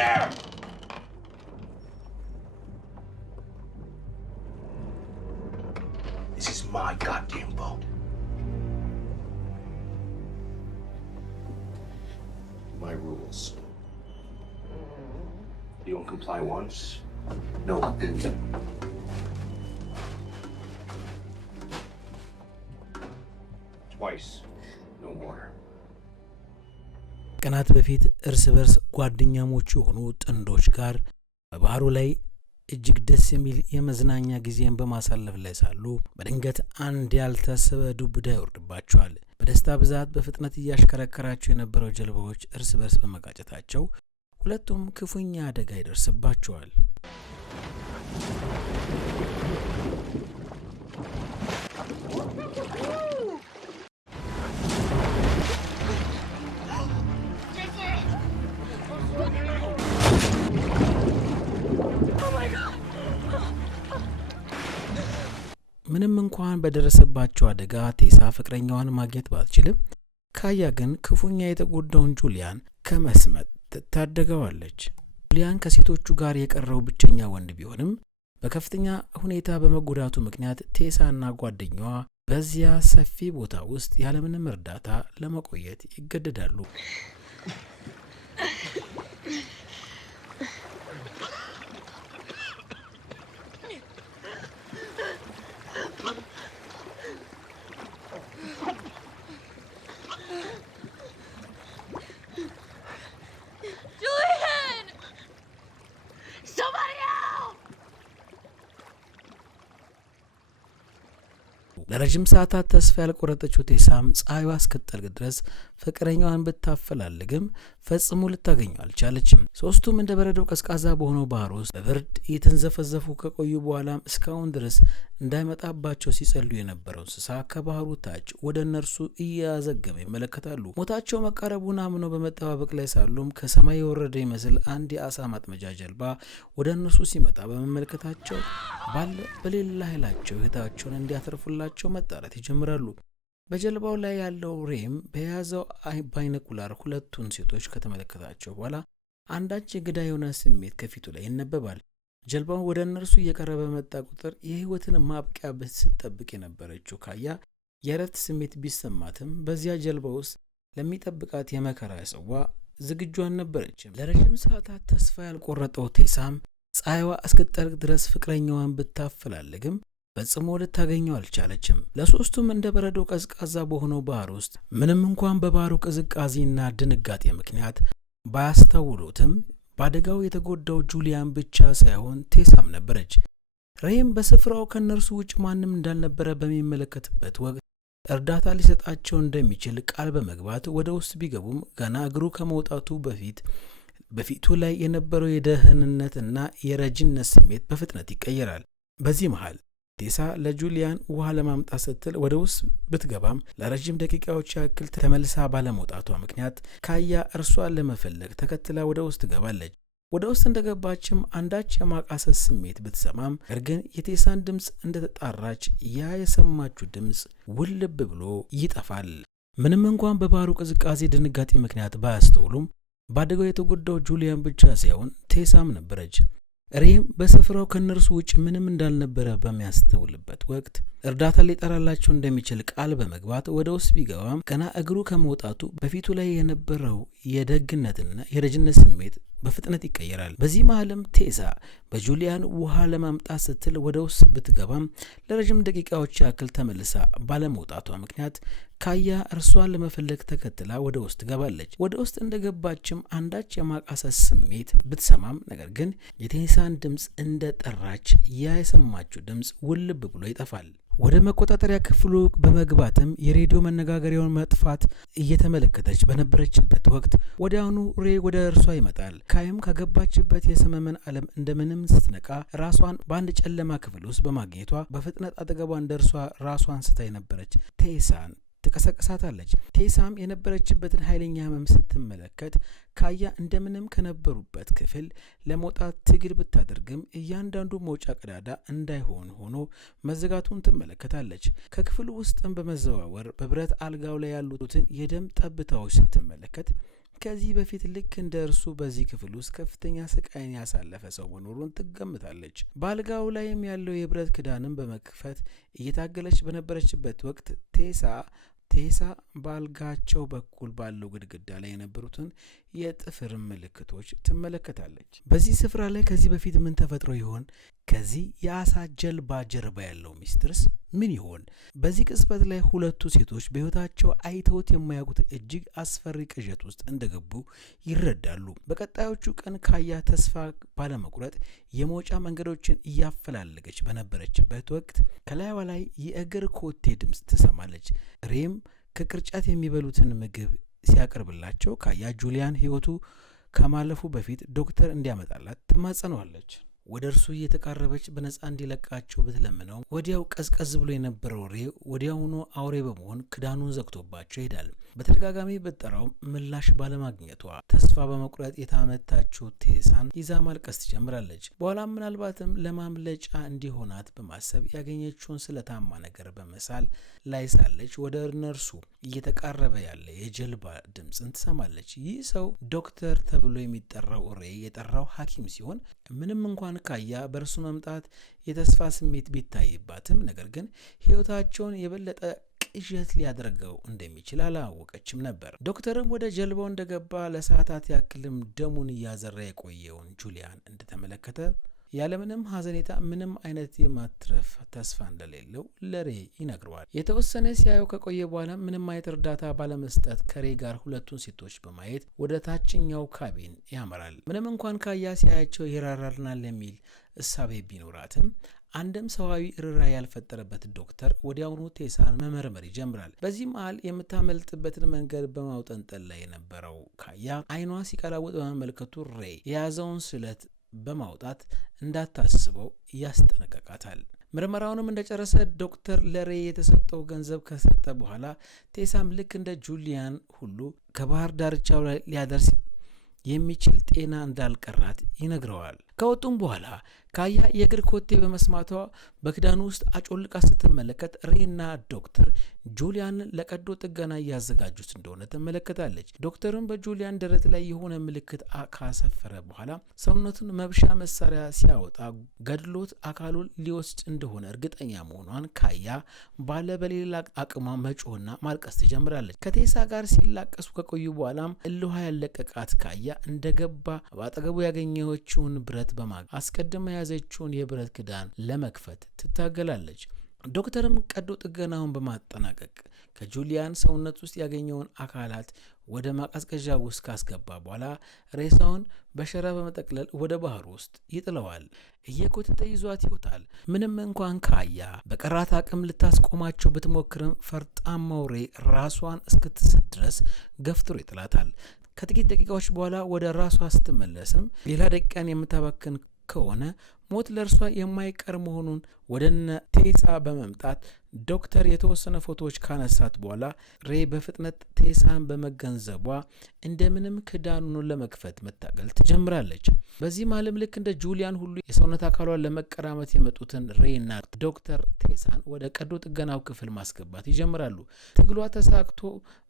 there! This is my goddamn boat. My rules. You don't comply once, no. Twice, no more. ቀናት በፊት እርስ በርስ ጓደኛሞች የሆኑ ጥንዶች ጋር በባህሩ ላይ እጅግ ደስ የሚል የመዝናኛ ጊዜን በማሳለፍ ላይ ሳሉ በድንገት አንድ ያልታሰበ ዱብዳ ይወርድባቸዋል። በደስታ ብዛት በፍጥነት እያሽከረከራቸው የነበረው ጀልባዎች እርስ በርስ በመጋጨታቸው ሁለቱም ክፉኛ አደጋ ይደርስባቸዋል። ምንም እንኳን በደረሰባቸው አደጋ ቴሳ ፍቅረኛዋን ማግኘት ባትችልም ካያ ግን ክፉኛ የተጎዳውን ጁሊያን ከመስመጥ ትታደገዋለች። ጁሊያን ከሴቶቹ ጋር የቀረው ብቸኛ ወንድ ቢሆንም በከፍተኛ ሁኔታ በመጎዳቱ ምክንያት ቴሳና ጓደኛዋ በዚያ ሰፊ ቦታ ውስጥ ያለምንም እርዳታ ለመቆየት ይገደዳሉ። ለረጅም ሰዓታት ተስፋ ያልቆረጠችው ቴሳም ፀሐዩ እስክትጠልቅ ድረስ ፍቅረኛዋን ብታፈላልግም ፈጽሞ ልታገኘው አልቻለችም። ሶስቱም እንደ በረዶ ቀዝቃዛ በሆነው ባህር ውስጥ በብርድ እየተንዘፈዘፉ ከቆዩ በኋላም እስካሁን ድረስ እንዳይመጣባቸው ሲጸልዩ የነበረው እንስሳ ከባህሩ ታች ወደ እነርሱ እያዘገመ ይመለከታሉ። ሞታቸው መቃረቡን አምነው በመጠባበቅ ላይ ሳሉም ከሰማይ የወረደ ይመስል አንድ የአሳ ማጥመጃ ጀልባ ወደ እነርሱ ሲመጣ በመመልከታቸው በሌላ ኃይላቸው ሕይወታቸውን እንዲያተርፉላቸው መጣራት ይጀምራሉ። በጀልባው ላይ ያለው ሬም በያዘው ባይነኩላር ሁለቱን ሴቶች ከተመለከታቸው በኋላ አንዳች የግዳ የሆነ ስሜት ከፊቱ ላይ ይነበባል። ጀልባው ወደ እነርሱ እየቀረበ መጣ ቁጥር የህይወትን ማብቂያ ስትጠብቅ የነበረችው ካያ የእረፍት ስሜት ቢሰማትም በዚያ ጀልባ ውስጥ ለሚጠብቃት የመከራ ጽዋ ዝግጁ አልነበረችም። ለረጅም ሰዓታት ተስፋ ያልቆረጠው ቴሳም ፀሐይዋ እስክትጠልቅ ድረስ ፍቅረኛዋን ብታፈላልግም ፈጽሞ ልታገኘው አልቻለችም። ለሶስቱም እንደ በረዶ ቀዝቃዛ በሆነው ባህር ውስጥ ምንም እንኳን በባህሩ ቅዝቃዜና ድንጋጤ ምክንያት ባያስተውሉትም በአደጋው የተጎዳው ጁሊያን ብቻ ሳይሆን ቴሳም ነበረች። ሬም በስፍራው ከነርሱ ውጭ ማንም እንዳልነበረ በሚመለከትበት ወቅት እርዳታ ሊሰጣቸው እንደሚችል ቃል በመግባት ወደ ውስጥ ቢገቡም ገና እግሩ ከመውጣቱ በፊቱ ላይ የነበረው የደህንነትና የረጅነት ስሜት በፍጥነት ይቀየራል። በዚህ መሃል ቴሳ ለጁሊያን ውሃ ለማምጣት ስትል ወደ ውስጥ ብትገባም ለረጅም ደቂቃዎች ያክል ተመልሳ ባለመውጣቷ ምክንያት ካያ እርሷን ለመፈለግ ተከትላ ወደ ውስጥ ትገባለች። ወደ ውስጥ እንደገባችም አንዳች የማቃሰስ ስሜት ብትሰማም ነገር ግን የቴሳን ድምፅ እንደተጣራች ያ የሰማችው ድምፅ ውልብ ብሎ ይጠፋል። ምንም እንኳን በባህሩ ቅዝቃዜ ድንጋጤ ምክንያት ባያስተውሉም በአደጋው የተጎዳው ጁሊያን ብቻ ሳይሆን ቴሳም ነበረች። ሬም በስፍራው ከነርሱ ውጭ ምንም እንዳልነበረ በሚያስተውልበት ወቅት እርዳታ ሊጠራላቸው እንደሚችል ቃል በመግባት ወደ ውስጥ ቢገባም ገና እግሩ ከመውጣቱ በፊቱ ላይ የነበረው የደግነትና የረጅነት ስሜት በፍጥነት ይቀየራል። በዚህ መሃልም ቴሳ በጁሊያን ውሃ ለማምጣት ስትል ወደ ውስጥ ብትገባም ለረጅም ደቂቃዎች ያክል ተመልሳ ባለመውጣቷ ምክንያት ካያ እርሷን ለመፈለግ ተከትላ ወደ ውስጥ ትገባለች። ወደ ውስጥ እንደገባችም አንዳች የማቃሰስ ስሜት ብትሰማም ነገር ግን የቴሳን ድምፅ እንደጠራች ያ የሰማችው ድምፅ ውልብ ብሎ ይጠፋል። ወደ መቆጣጠሪያ ክፍሉ በመግባትም የሬዲዮ መነጋገሪያውን መጥፋት እየተመለከተች በነበረችበት ወቅት ወዲያውኑ ሬ ወደ እርሷ ይመጣል። ካይም ከገባችበት የሰመመን ዓለም እንደምንም ስትነቃ ራሷን በአንድ ጨለማ ክፍል ውስጥ በማግኘቷ በፍጥነት አጠገቧ እንደርሷ ራሷን ስታ የነበረች ቴሳን ትቀሰቅሳታለች። ቴሳም የነበረችበትን ኃይለኛ ህመም ስትመለከት ካያ እንደምንም ከነበሩበት ክፍል ለመውጣት ትግል ብታደርግም እያንዳንዱ መውጫ ቀዳዳ እንዳይሆን ሆኖ መዘጋቱን ትመለከታለች። ከክፍሉ ውስጥም በመዘዋወር በብረት አልጋው ላይ ያሉትን የደም ጠብታዎች ስትመለከት ከዚህ በፊት ልክ እንደ እርሱ በዚህ ክፍል ውስጥ ከፍተኛ ስቃይን ያሳለፈ ሰው መኖሩን ትገምታለች። በአልጋው ላይም ያለው የብረት ክዳንን በመክፈት እየታገለች በነበረችበት ወቅት ቴሳ በአልጋቸው በኩል ባለው ግድግዳ ላይ የነበሩትን የጥፍር ምልክቶች ትመለከታለች። በዚህ ስፍራ ላይ ከዚህ በፊት ምን ተፈጥሮ ይሆን? ከዚህ የአሳ ጀልባ ጀርባ ያለው ሚስጥርስ ምን ይሆን? በዚህ ቅጽበት ላይ ሁለቱ ሴቶች በሕይወታቸው አይተውት የማያውቁት እጅግ አስፈሪ ቅዠት ውስጥ እንደገቡ ይረዳሉ። በቀጣዮቹ ቀን ካያ ተስፋ ባለመቁረጥ የመውጫ መንገዶችን እያፈላለገች በነበረችበት ወቅት ከላይዋ ላይ የእግር ኮቴ ድምፅ ትሰማለች። ሬም ከቅርጫት የሚበሉትን ምግብ ሲያቀርብላቸው ካያ ጁሊያን ሕይወቱ ከማለፉ በፊት ዶክተር እንዲያመጣላት ትማጸነዋለች። ወደ እርሱ እየተቃረበች በነፃ እንዲለቃቸው ብትለምነው ወዲያው ቀዝቀዝ ብሎ የነበረው ሬ ወዲያውኑ አውሬ በመሆን ክዳኑን ዘግቶባቸው ይሄዳል። በተደጋጋሚ ብትጠራውም ምላሽ ባለማግኘቷ ተስፋ በመቁረጥ የታመታችው ቴሳን ይዛ ማልቀስ ትጀምራለች። በኋላም ምናልባትም ለማምለጫ እንዲሆናት በማሰብ ያገኘችውን ስለታማ ነገር በመሳል ላይ ሳለች ወደ እነርሱ እየተቃረበ ያለ የጀልባ ድምፅን ትሰማለች። ይህ ሰው ዶክተር ተብሎ የሚጠራው ሬ የጠራው ሐኪም ሲሆን ምንም እንኳን ካያ በእርሱ መምጣት የተስፋ ስሜት ቢታይባትም ነገር ግን ሕይወታቸውን የበለጠ ቅዠት ሊያደርገው እንደሚችል አላወቀችም ነበር። ዶክተርም ወደ ጀልባው እንደገባ ለሰዓታት ያክልም ደሙን እያዘራ የቆየውን ጁሊያን እንደተመለከተ ያለምንም ሐዘኔታ ምንም አይነት የማትረፍ ተስፋ እንደሌለው ለሬ ይነግረዋል። የተወሰነ ሲያየው ከቆየ በኋላ ምንም አይነት እርዳታ ባለመስጠት ከሬ ጋር ሁለቱን ሴቶች በማየት ወደ ታችኛው ካቢን ያመራል። ምንም እንኳን ካያ ሲያያቸው ይራራልናል የሚል እሳቤ ቢኖራትም አንድም ሰዋዊ ርኅራኄ ያልፈጠረበት ዶክተር ወዲያውኑ ቴሳን መመርመር ይጀምራል። በዚህ መሃል የምታመልጥበትን መንገድ በማውጠንጠል ላይ የነበረው ካያ አይኗ ሲቀላውጥ በመመልከቱ ሬ የያዘውን ስለት በማውጣት እንዳታስበው ያስጠነቀቃታል። ምርመራውንም እንደጨረሰ ዶክተር ለሬ የተሰጠው ገንዘብ ከሰጠ በኋላ ቴሳም ልክ እንደ ጁሊያን ሁሉ ከባህር ዳርቻው ላይ ሊያደርስ የሚችል ጤና እንዳልቀራት ይነግረዋል። ከወጡም በኋላ ካያ የእግር ኮቴ በመስማቷ በክዳኑ ውስጥ አጮልቃ ስትመለከት ሬና ዶክተር ጁሊያንን ለቀዶ ጥገና እያዘጋጁት እንደሆነ ትመለከታለች። ዶክተርም በጁሊያን ደረት ላይ የሆነ ምልክት ካሰፈረ በኋላ ሰውነቱን መብሻ መሳሪያ ሲያወጣ ገድሎት አካሉን ሊወስድ እንደሆነ እርግጠኛ መሆኗን ካያ ባለ በሌላ አቅሟ መጮህና ማልቀስ ትጀምራለች። ከቴሳ ጋር ሲላቀሱ ከቆዩ በኋላም እልሃ ያለቀቃት ካያ እንደገባ በአጠገቡ ያገኘችውን ብረት አስቀድማ የያዘችውን የብረት ክዳን ለመክፈት ትታገላለች። ዶክተርም ቀዶ ጥገናውን በማጠናቀቅ ከጁሊያን ሰውነት ውስጥ ያገኘውን አካላት ወደ ማቀዝቀዣ ውስጥ ካስገባ በኋላ ሬሳውን በሸራ በመጠቅለል ወደ ባህር ውስጥ ይጥለዋል። እየኮተተ ይዟት ይወጣል። ምንም እንኳን ካያ በቀራት አቅም ልታስቆማቸው ብትሞክርም ፈርጣማው ሬ ራሷን እስክትስት ድረስ ገፍትሮ ይጥላታል። ከጥቂት ደቂቃዎች በኋላ ወደ ራሷ ስትመለስም ሌላ ደቂቃን የምታባክን ከሆነ ሞት ለእርሷ የማይቀር መሆኑን ወደነ ቴሳ በመምጣት ዶክተር የተወሰነ ፎቶዎች ካነሳት በኋላ ሬ በፍጥነት ቴሳን በመገንዘቧ እንደምንም ክዳኑን ለመክፈት መታገል ትጀምራለች። በዚህ ማለም ልክ እንደ ጁሊያን ሁሉ የሰውነት አካሏን ለመቀራመት የመጡትን ሬና ዶክተር ቴሳን ወደ ቀዶ ጥገናው ክፍል ማስገባት ይጀምራሉ። ትግሏ ተሳክቶ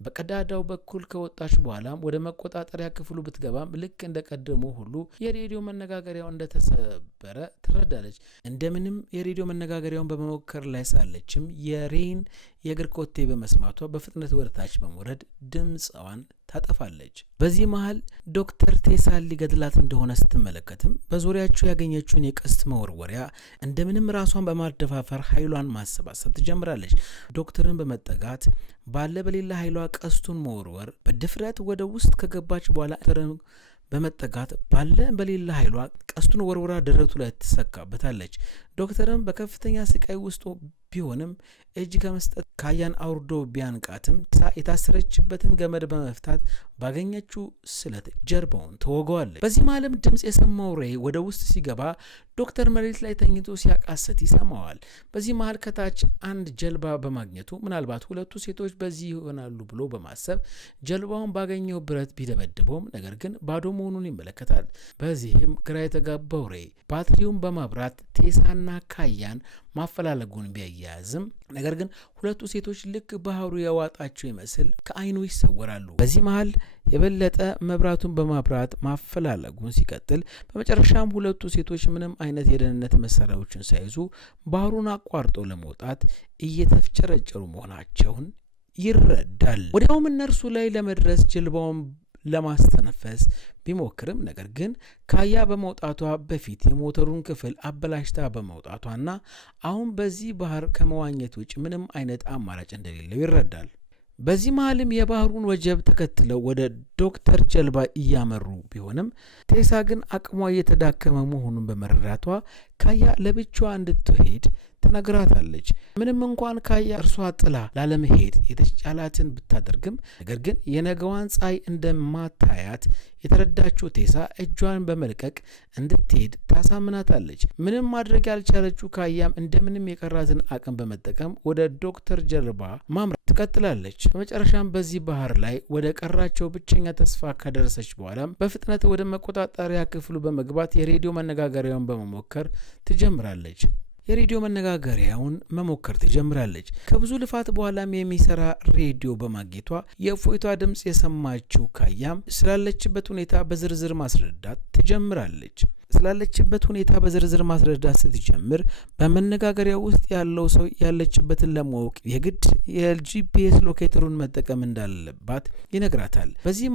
በቀዳዳው በኩል ከወጣች በኋላም ወደ መቆጣጠሪያ ክፍሉ ብትገባም ልክ እንደ ቀደሙ ሁሉ የሬዲዮ መነጋገሪያው እንደተሰበረ ትረዳለች። እንደምንም የሬዲዮ መነጋገሪያውን በመሞከር ላይ ሳለችም የሬን የእግር ኮቴ በመስማቷ በፍጥነት ወደ ታች በመውረድ ድምፅዋን ታጠፋለች። በዚህ መሃል ዶክተር ቴሳን ሊገድላት እንደሆነ ስትመለከትም በዙሪያቸው ያገኘችውን የቀስት መወርወሪያ እንደምንም ራሷን በማደፋፈር ኃይሏን ማሰባሰብ ትጀምራለች። ዶክተርን በመጠጋት ባለ በሌላ ኃይሏ ቀስቱን መወርወር በድፍረት ወደ ውስጥ ከገባች በኋላ በመጠጋት ባለ በሌላ ኃይሏ ቀስቱን ወርውራ ደረቱ ላይ ትሰካበታለች። ዶክተርም በከፍተኛ ስቃይ ውስጥ ቢሆንም እጅ ከመስጠት ካያን አውርዶ ቢያንቃትም የታሰረችበትን ገመድ በመፍታት ባገኘችው ስለት ጀርባውን ተወገዋለች። በዚህ ማለም ድምፅ የሰማው ሬ ወደ ውስጥ ሲገባ ዶክተር መሬት ላይ ተኝቶ ሲያቃስት ይሰማዋል። በዚህ መሃል ከታች አንድ ጀልባ በማግኘቱ ምናልባት ሁለቱ ሴቶች በዚህ ይሆናሉ ብሎ በማሰብ ጀልባውን ባገኘው ብረት ቢደበድበውም ነገር ግን ባዶ መሆኑን ይመለከታል። በዚህም ግራ የተጋባው ሬ ባትሪውን በማብራት ቴሳና ካያን ማፈላለጉን ቢያያዝም ነገር ግን ሁለቱ ሴቶች ልክ ባህሩ ያዋጣቸው ይመስል ከአይኑ ይሰወራሉ። በዚህ መሃል የበለጠ መብራቱን በማብራት ማፈላለጉን ሲቀጥል በመጨረሻም ሁለቱ ሴቶች ምንም አይነት የደህንነት መሳሪያዎችን ሳይዙ ባህሩን አቋርጠው ለመውጣት እየተፍጨረጨሩ መሆናቸውን ይረዳል። ወዲያውም እነርሱ ላይ ለመድረስ ጀልባውን ለማስተነፈስ ቢሞክርም ነገር ግን ካያ በመውጣቷ በፊት የሞተሩን ክፍል አበላሽታ በመውጣቷና አሁን በዚህ ባህር ከመዋኘት ውጭ ምንም አይነት አማራጭ እንደሌለው ይረዳል። በዚህ መሃልም የባህሩን ወጀብ ተከትለው ወደ ዶክተር ጀልባ እያመሩ ቢሆንም ቴሳ ግን አቅሟ እየተዳከመ መሆኑን በመረዳቷ ካያ ለብቻዋ እንድትሄድ ትነግራታለች። ምንም እንኳን ካያ እርሷ ጥላ ላለመሄድ የተቻላትን ብታደርግም ነገር ግን የነገዋን ፀሐይ እንደማታያት የተረዳችው ቴሳ እጇን በመልቀቅ እንድትሄድ ታሳምናታለች። ምንም ማድረግ ያልቻለችው ካያም እንደምንም የቀራትን አቅም በመጠቀም ወደ ዶክተር ጀልባ ማምራት ትቀጥላለች። በመጨረሻም በዚህ ባህር ላይ ወደ ቀራቸው ብቸኛ ተስፋ ከደረሰች በኋላም በፍጥነት ወደ መቆጣጠሪያ ክፍሉ በመግባት የሬዲዮ መነጋገሪያውን በመሞከር ትጀምራለች። የሬዲዮ መነጋገሪያውን መሞከር ትጀምራለች። ከብዙ ልፋት በኋላም የሚሰራ ሬዲዮ በማግኘቷ የእፎይታ ድምጽ የሰማችው ካያም ስላለችበት ሁኔታ በዝርዝር ማስረዳት ትጀምራለች። ስላለችበት ሁኔታ በዝርዝር ማስረዳት ስትጀምር በመነጋገሪያው ውስጥ ያለው ሰው ያለችበትን ለማወቅ የግድ የጂፒኤስ ሎኬተሩን መጠቀም እንዳለባት ይነግራታል። በዚህ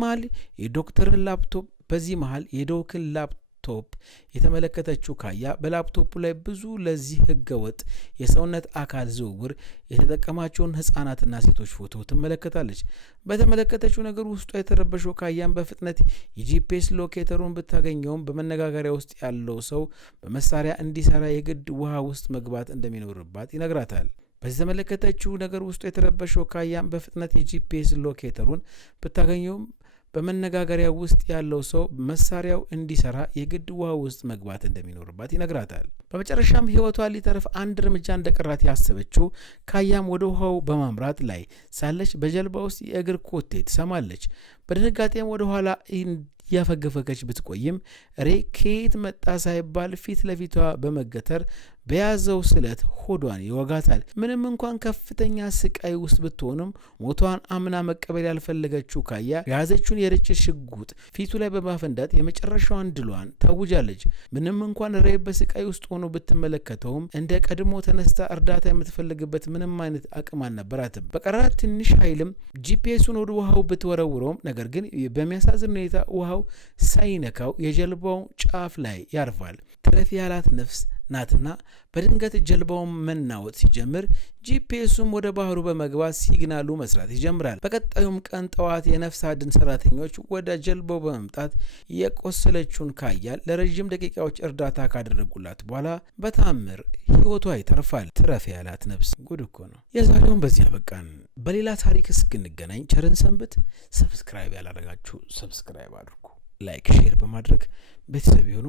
መሃል የዶክን ላፕቶፕ የተመለከተችው ካያ በላፕቶፑ ላይ ብዙ ለዚህ ህገወጥ የሰውነት አካል ዝውውር የተጠቀማቸውን ህጻናትና ሴቶች ፎቶ ትመለከታለች። በተመለከተችው ነገር ውስጧ የተረበሸው ካያም በፍጥነት የጂፒኤስ ሎኬተሩን ብታገኘውም በመነጋገሪያ ውስጥ ያለው ሰው በመሳሪያ እንዲሰራ የግድ ውሃ ውስጥ መግባት እንደሚኖርባት ይነግራታል። በተመለከተችው ነገር ውስጡ የተረበሸው ካያም በፍጥነት የጂፒኤስ ሎኬተሩን ብታገኘውም በመነጋገሪያ ውስጥ ያለው ሰው መሳሪያው እንዲሰራ የግድ ውሃ ውስጥ መግባት እንደሚኖርባት ይነግራታል። በመጨረሻም ህይወቷ ሊተርፍ አንድ እርምጃ እንደቀራት ያሰበችው ካያም ወደ ውሃው በማምራት ላይ ሳለች በጀልባ ውስጥ የእግር ኮቴ ትሰማለች። በድንጋጤም ወደ ኋላ ያፈገፈገች ብትቆይም ሬ ከየት መጣ ሳይባል ፊት ለፊቷ በመገተር በያዘው ስለት ሆዷን ይወጋታል። ምንም እንኳን ከፍተኛ ስቃይ ውስጥ ብትሆንም ሞቷን አምና መቀበል ያልፈለገችው ካያ የያዘችውን የርችት ሽጉጥ ፊቱ ላይ በማፈንዳት የመጨረሻዋን ድሏን ታውጃለች። ምንም እንኳን ሬ በስቃይ ውስጥ ሆኖ ብትመለከተውም እንደ ቀድሞ ተነስታ እርዳታ የምትፈልግበት ምንም አይነት አቅም አልነበራትም። በቀራት ትንሽ ኃይልም ጂፒኤሱን ወደ ውሃው ብትወረውረውም ነገር ግን በሚያሳዝን ሁኔታ ውሃው ሳይነካው የጀልባው ጫፍ ላይ ያርፋል። ትረፊ ያላት ነፍስ ናትና በድንገት ጀልባውን መናወጥ ሲጀምር ጂፒኤሱም ወደ ባህሩ በመግባት ሲግናሉ መስራት ይጀምራል። በቀጣዩም ቀን ጠዋት የነፍስ አድን ሰራተኞች ወደ ጀልባው በመምጣት የቆሰለችውን ካያ ለረጅም ደቂቃዎች እርዳታ ካደረጉላት በኋላ በታምር ህይወቷ ይተርፋል። ትረፊ ያላት ነፍስ ጉድ እኮ ነው። የዛሬውን በዚህ አበቃን። በሌላ ታሪክ እስክንገናኝ ቸርን ሰንብት። ሰብስክራይብ ያላደረጋችሁ ሰብስክራይብ አድርጉ። ላይክ ሼር በማድረግ ቤተሰብ ይሁኑ።